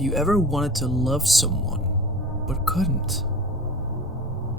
Have you ever wanted to love someone, but couldn't?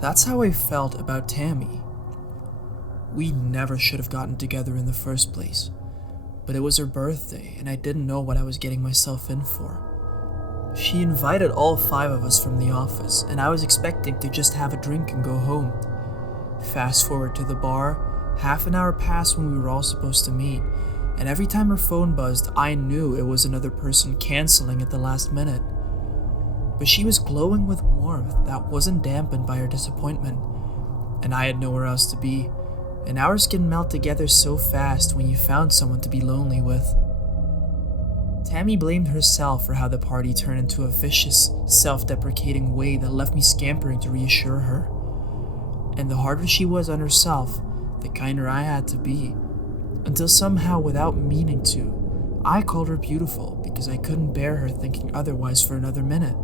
That's how I felt about Tammy. We never should have gotten together in the first place, but it was her birthday and I didn't know what I was getting myself in for. She invited all 5 of us from the office, and I was expecting to just have a drink and go home. Fast forward to the bar, half an hour passed when we were all supposed to meet, and every time her phone buzzed, I knew it was another person canceling at the last minute. But she was glowing with warmth that wasn't dampened by her disappointment, and I had nowhere else to be, and hours can melt together so fast when you found someone to be lonely with. Tammy blamed herself for how the party turned into a vicious, self-deprecating way that left me scampering to reassure her. And the harder she was on herself, the kinder I had to be. Until somehow, without meaning to, I called her beautiful because I couldn't bear her thinking otherwise for another minute.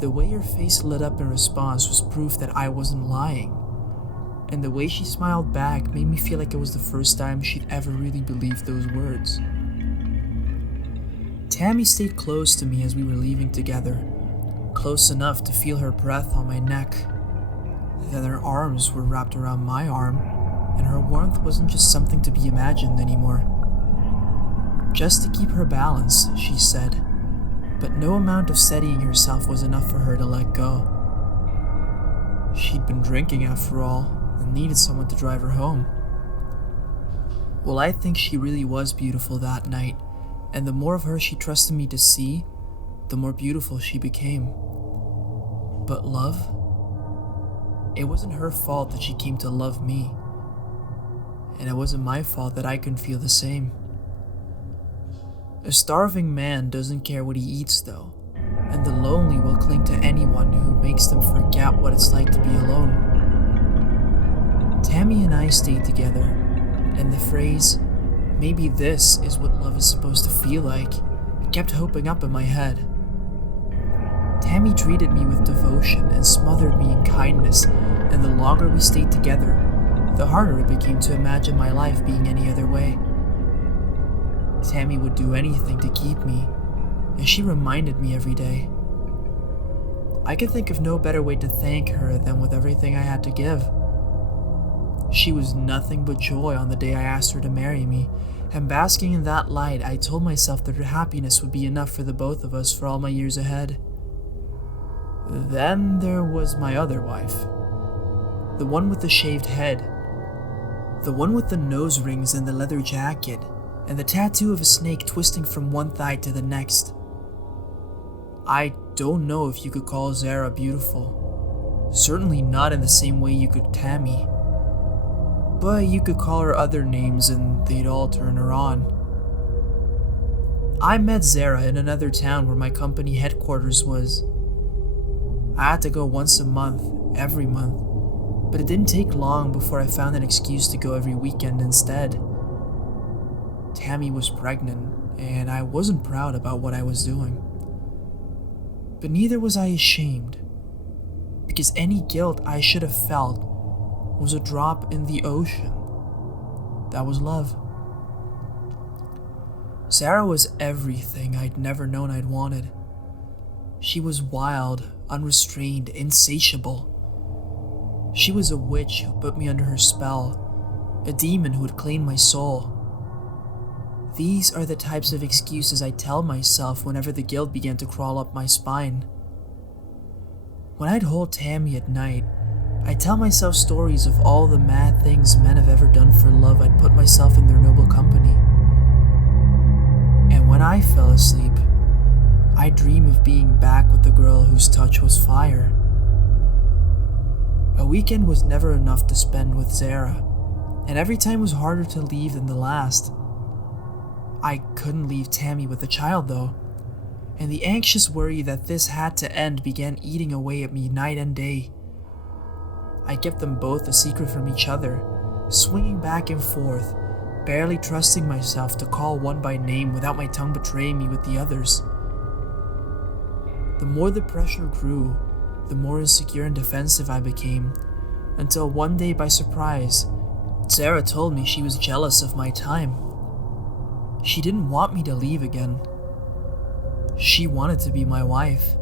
The way her face lit up in response was proof that I wasn't lying. And the way she smiled back made me feel like it was the first time she'd ever really believed those words. Tammy stayed close to me as we were leaving together, close enough to feel her breath on my neck. Then her arms were wrapped around my arm, and her warmth wasn't just something to be imagined anymore. Just to keep her balance, she said, but no amount of steadying herself was enough for her to let go. She'd been drinking after all, and needed someone to drive her home. Well, I think she really was beautiful that night, and the more of her she trusted me to see, the more beautiful she became. But love? It wasn't her fault that she came to love me. And it wasn't my fault that I couldn't feel the same. A starving man doesn't care what he eats though, and the lonely will cling to anyone who makes them forget what it's like to be alone. Tammy and I stayed together, and the phrase, "Maybe this is what love is supposed to feel like," kept hoping up in my head. Tammy treated me with devotion and smothered me in kindness, and the longer we stayed together, the harder it became to imagine my life being any other way. Tammy would do anything to keep me, and she reminded me every day. I could think of no better way to thank her than with everything I had to give. She was nothing but joy on the day I asked her to marry me, and basking in that light, I told myself that her happiness would be enough for the both of us for all my years ahead. Then there was my other wife. The one with the shaved head. The one with the nose rings and the leather jacket, and the tattoo of a snake twisting from one thigh to the next. I don't know if you could call Zara beautiful. Certainly not in the same way you could Tammy. But you could call her other names and they'd all turn her on. I met Zara in another town where my company headquarters was. I had to go once a month, every month, but it didn't take long before I found an excuse to go every weekend instead. Tammy was pregnant, and I wasn't proud about what I was doing. But neither was I ashamed, because any guilt I should have felt was a drop in the ocean. That was love. Sarah was everything I'd never known I'd wanted. She was wild, unrestrained, insatiable. She was a witch who put me under her spell, a demon who had claimed my soul. These are the types of excuses I tell myself whenever the guilt began to crawl up my spine. When I'd hold Tammy at night, I'd tell myself stories of all the mad things men have ever done for love. I'd put myself in their noble company. And when I fell asleep, I'd dream of being back with the girl whose touch was fire. A weekend was never enough to spend with Zara, and every time was harder to leave than the last. I couldn't leave Tammy with the child though, and the anxious worry that this had to end began eating away at me night and day. I kept them both a secret from each other, swinging back and forth, barely trusting myself to call one by name without my tongue betraying me with the others. The more the pressure grew, the more insecure and defensive I became, until one day by surprise, Sarah told me she was jealous of my time. She didn't want me to leave again. She wanted to be my wife,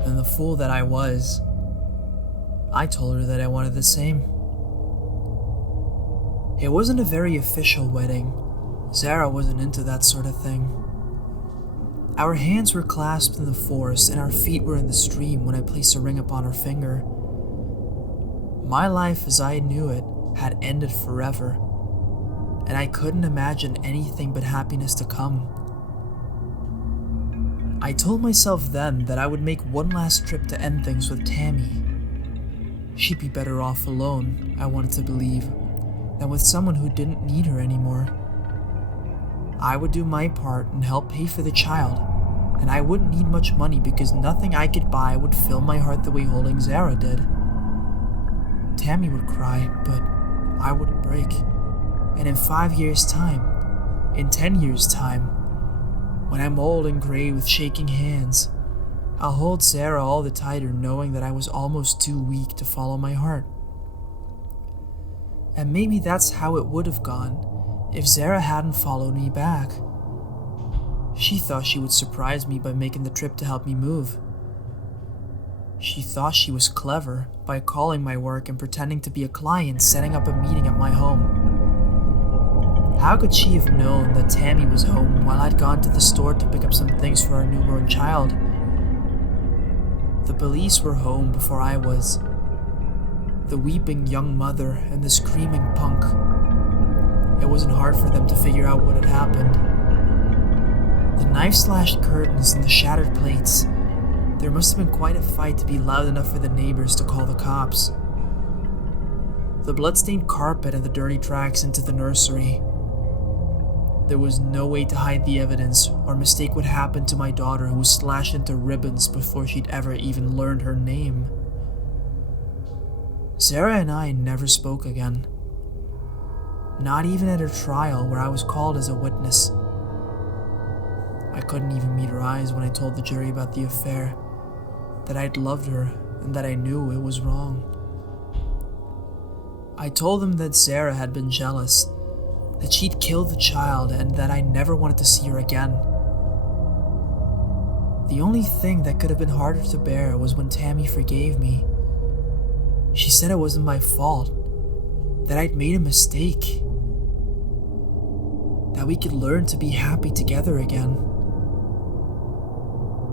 and the fool that I was, I told her that I wanted the same. It wasn't a very official wedding. Zara wasn't into that sort of thing. Our hands were clasped in the forest and our feet were in the stream when I placed a ring upon her finger. My life as I knew it had ended forever, and I couldn't imagine anything but happiness to come. I told myself then that I would make one last trip to end things with Tammy. She'd be better off alone, I wanted to believe, than with someone who didn't need her anymore. I would do my part and help pay for the child, and I wouldn't need much money because nothing I could buy would fill my heart the way holding Zara did. Tammy would cry, but I wouldn't break. And in 5 years' time, in 10 years' time, when I'm old and gray with shaking hands, I'll hold Zara all the tighter knowing that I was almost too weak to follow my heart. And maybe that's how it would have gone if Zara hadn't followed me back. She thought she would surprise me by making the trip to help me move. She thought she was clever by calling my work and pretending to be a client setting up a meeting at my home. How could she have known that Tammy was home while I'd gone to the store to pick up some things for our newborn child? The police were home before I was. The weeping young mother and the screaming punk. It wasn't hard for them to figure out what had happened. The knife-slashed curtains and the shattered plates. There must have been quite a fight to be loud enough for the neighbors to call the cops. The blood-stained carpet and the dirty tracks into the nursery. There was no way to hide the evidence or mistake what happened to my daughter who was slashed into ribbons before she'd ever even learned her name. Zara and I never spoke again. Not even at her trial where I was called as a witness. I couldn't even meet her eyes when I told the jury about the affair, that I'd loved her and that I knew it was wrong. I told them that Zara had been jealous, that she'd killed the child and that I never wanted to see her again. The only thing that could have been harder to bear was when Tammy forgave me. She said it wasn't my fault, that I'd made a mistake, that we could learn to be happy together again.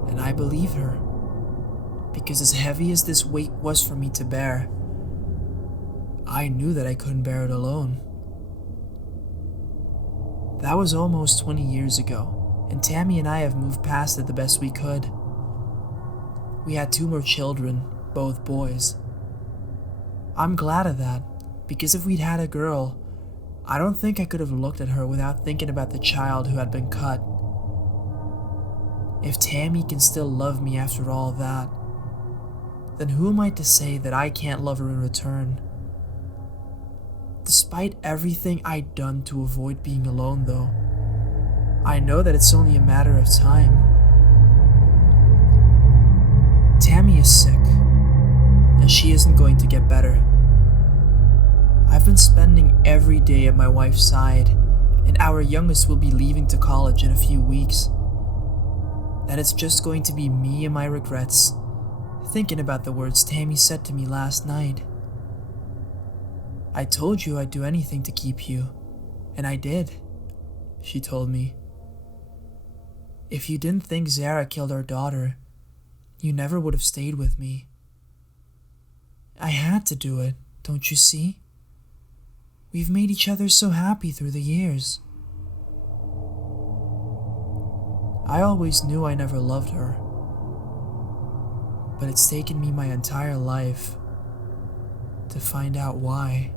And I believed her, because as heavy as this weight was for me to bear, I knew that I couldn't bear it alone. That was almost 20 years ago, and Tammy and I have moved past it the best we could. We had 2 more children, both boys. I'm glad of that, because if we'd had a girl, I don't think I could have looked at her without thinking about the child who had been cut. If Tammy can still love me after all that, then who am I to say that I can't love her in return? Despite everything I'd done to avoid being alone though, I know that it's only a matter of time. Tammy is sick, and she isn't going to get better. I've been spending every day at my wife's side, and our youngest will be leaving to college in a few weeks. Then it's just going to be me and my regrets, thinking about the words Tammy said to me last night. I told you I'd do anything to keep you, and I did, she told me. If you didn't think Zara killed our daughter, you never would have stayed with me. I had to do it, don't you see? We've made each other so happy through the years. I always knew I never loved her, but it's taken me my entire life to find out why.